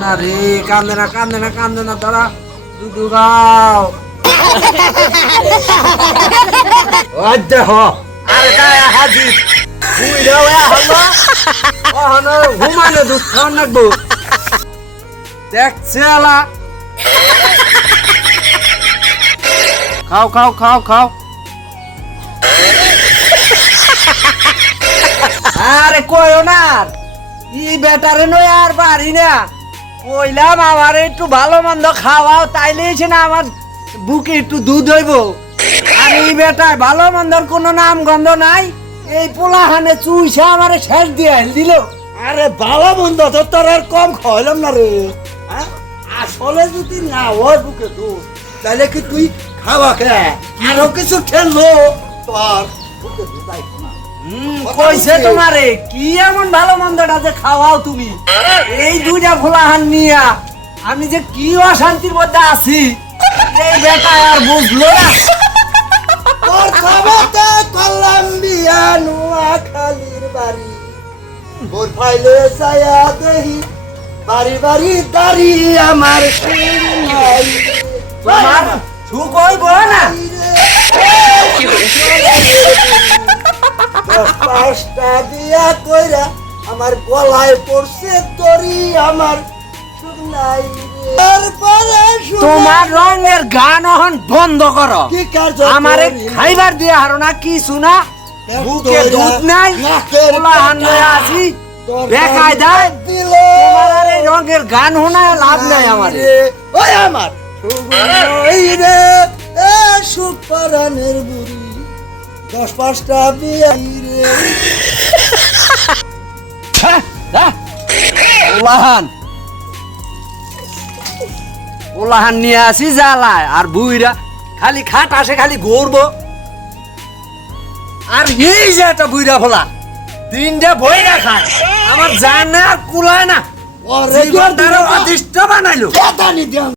না রে, কান্দে না কান্দে না কান্দে না তারা দুধু গাও দেহ আরে কায়া হাজির বুইরা ওয়া হলো ওহনো ঘুমানো দুধ খাওয়ান লাগবো। দেখছে আলা। খাও খাও খাও খাও। আরে কইও না ই বেটারে নয় আর পারি না। কইলাম আমার একটু ভালো মন্দ খাওয়াও তাইলে এসে না আমার বুকে একটু দুধ হইব আর বেটায় ভালো মন্দর কোনো নাম গন্ধ নাই, এই পোলাহানে চুইসা আমারে শেষ দিয়ে দিল আরে বাবা মন্দ তো তোর আর কম খাওয়ালাম না রে হ্যাঁ? আসলে যদি না হয় বুকে দুধ তাহলে কি তুই খাওয়া খে আরও কিছু খেললো তোর বুকে দুধ না। কইছে তোমারে কি এমন ভালো মন্দটা যে খাওয়াও তুমি? এই দুইটা ফোলাহান নিয়া আমি যে কি অশান্তির মধ্যে আছি এই বেটা আর বুঝলো না। তোর খাবাতে কলম্বিয়া নোয়াখালীর বাড়ি। বোর ফাইলে ছায়া দেহি বাড়ি বাড়ি দাড়ি আমার তোমার সুখ হইব না? দশ পাঁচটা দিয়া কইরা আমার গলায় পড়ছে দড়ি আমার। সুখ নাই রে। তারপরে সুখ তোমার রঙের গান অহন বন্ধ করো। আমারে খাইবার দিয়ে হারো না কি শুনা? বুকে দুধ নাই নাকের পোলাহান আছি বেকায় দেয় তোমার আর এই রঙের গান শোনায় লাভ নাই আমার। ওই আমার। রে। এ বুড়ি দশ পাঁচটা বিয়াই রে। ওলাহান। ওলাহান নিয়ে আসি জ্বালায় আর বুইরা খালি খাট আসে খালি ঘুরবো। আর এই যে একটা বুইরা ফোলা তিনটা বইরা খায়। আমার জানা আর কুলায় না। প্রতিষ্ঠা বানাইলো।